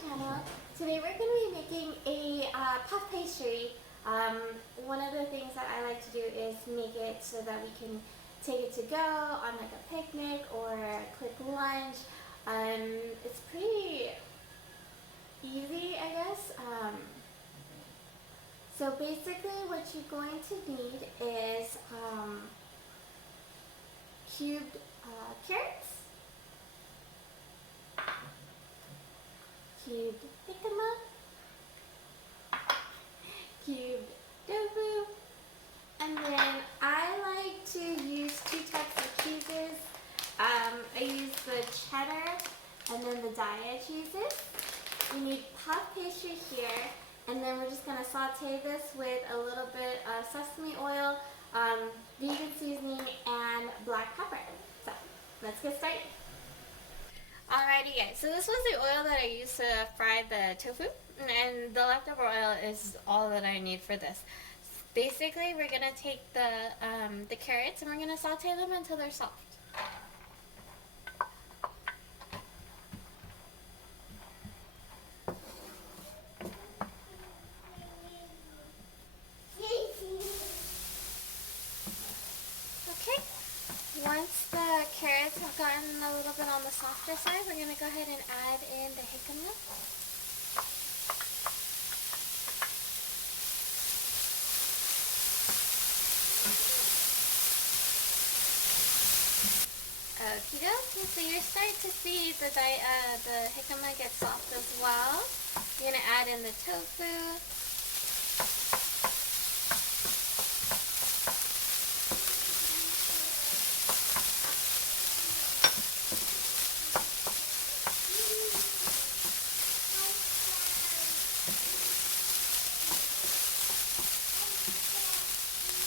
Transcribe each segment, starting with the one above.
channel. Today we're going to be making a puff pastry. One of the things that I like to do is make it so that we can take it to go on like a picnic or a quick lunch. It's pretty easy, I guess. So basically what you're going to need is cubed carrots, cubed jicama, cubed tofu, and then I like to use two types of cheeses. I use the cheddar and then the daiya cheeses. You need puff pastry here, and then we're just going to saute this with a little bit of sesame oil, vegan seasoning, and black pepper. So let's get started. Alrighty guys, so this was the oil that I used to fry the tofu, and the leftover oil is all that I need for this. Basically, we're going to take the carrots and we're going to saute them until they're soft. Okay, once the carrots have gotten a little bit on the softer side, we're going to go ahead and add in the jicama. Okie dokie, so you're starting to see the jicama get soft as well. You're going to add in the tofu.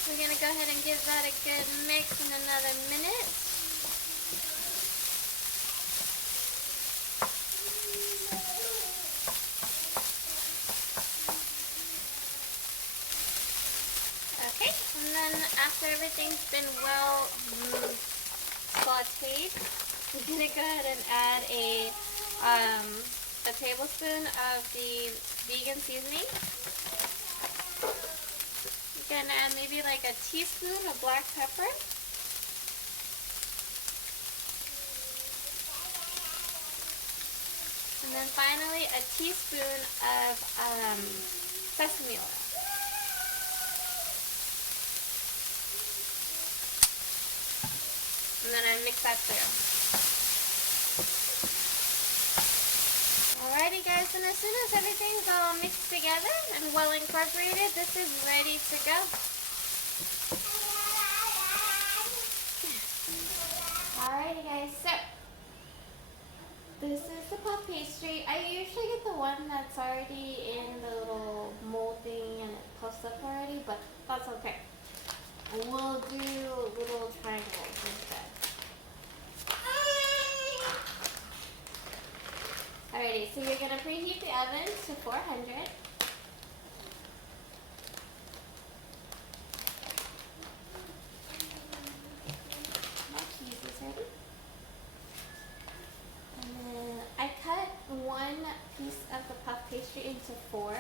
We're going to go ahead and give that a good mix in another minute. Okay, and then after everything's been well sauteed, we're going to go ahead and add a tablespoon of the vegan seasoning. We're going to add maybe like a teaspoon of black pepper. And then finally a teaspoon of sesame oil. And then I mix that through. Alrighty guys, and as soon as everything's all mixed together and well incorporated, this is ready to go. Alrighty guys, so this is the puff pastry. I usually get the one that's already in the little mold thing and it puffs up already, but that's okay. We'll do little triangles instead. Alrighty, so you're going to preheat the oven to 400. My cheese is ready. And then I cut one piece of the puff pastry into 4.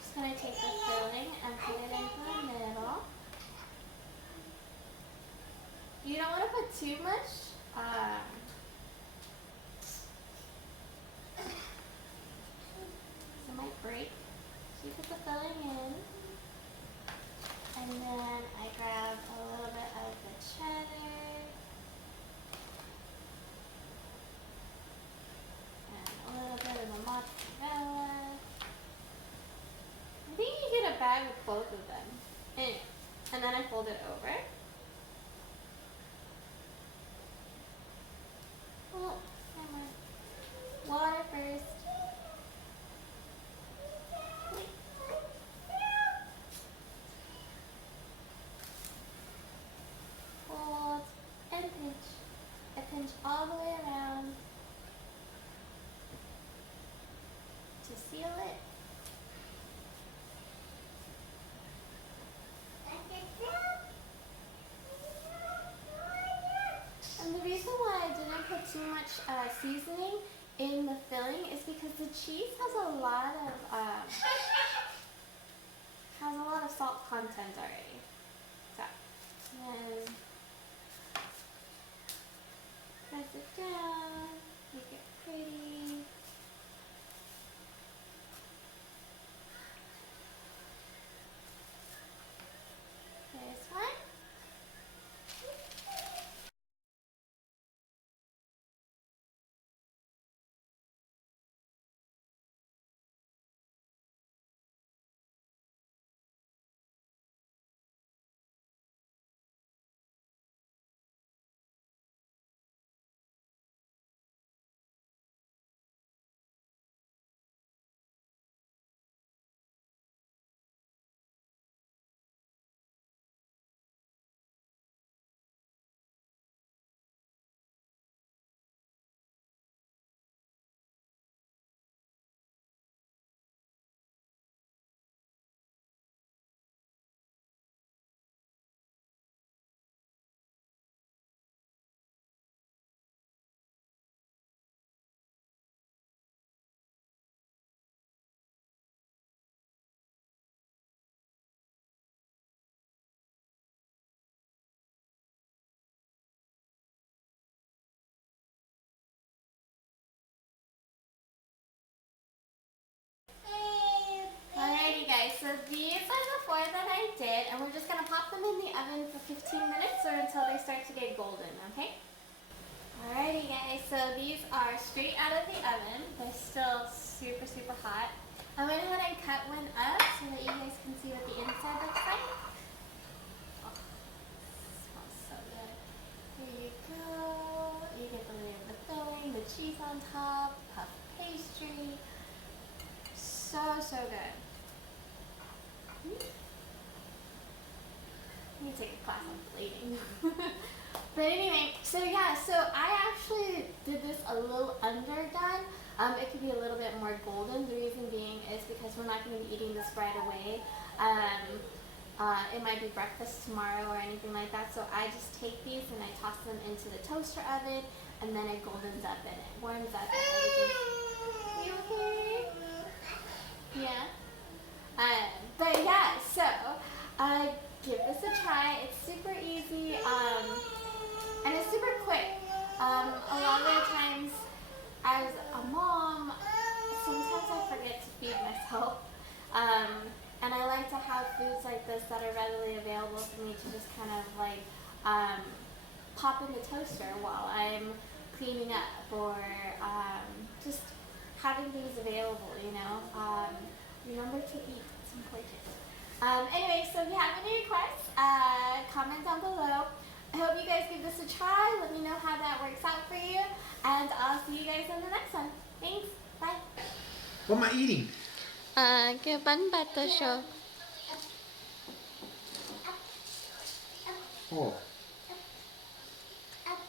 Just going to take the filling and put it into the middle. You don't want to put too much. It might break. So you put the filling in. And then I grab a little bit of the cheddar. And a little bit of the mozzarella. I think you get a bag with both of them. Anyway, and then I fold it over. Oh, water first. Fold and pinch. I pinch all the way around to seal it. And the reason why I didn't put too much seasoning in the filling is because the cheese has a lot of salt content already. So, and press it down, make it pretty. This one. Alrighty guys, so these are the 4 that I did, and we're just going to pop them in the oven for 15 minutes or until they start to get golden, okay? Alrighty guys, so these are straight out of the oven. They're still super, super hot. I went ahead and cut one up so that you guys can see what the inside looks like. Oh, smells so good. Here you go. You get the layer of the filling, the cheese on top, puff pastry. So, so good. Let me take a class on plating. But anyway, so yeah, so I actually did this a little underdone. It could be a little bit more golden. The reason being is because we're not going to be eating this right away. It might be breakfast tomorrow or anything like that. So I just take these and I toss them into the toaster oven, and then it goldens up and it warms up and everything. Are you okay? Yeah. But yeah, so give this a try. It's super easy and it's super quick. A lot of the times as a mom, sometimes I forget to feed myself. And I like to have foods like this that are readily available for me to just kind of like pop in the toaster while I'm cleaning up or just having things available, you know. Remember to eat, it's important. Anyway, so if you have any requests, comment down below. I hope you guys give this a try. Let me know how that works out for you. And I'll see you guys in the next one. Thanks. Bye. What am I eating? Cái bánh pate show. Oh.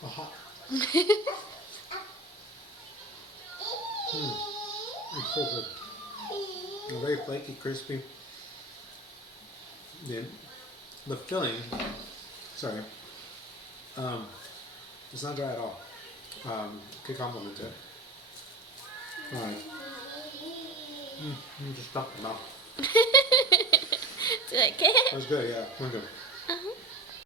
Aha. It's so good. They're very flaky, crispy. The filling, sorry, it's not dry at all. Could compliment it. Alright. Just stuck in the mouth. Do you like it? That was good, yeah. Really good.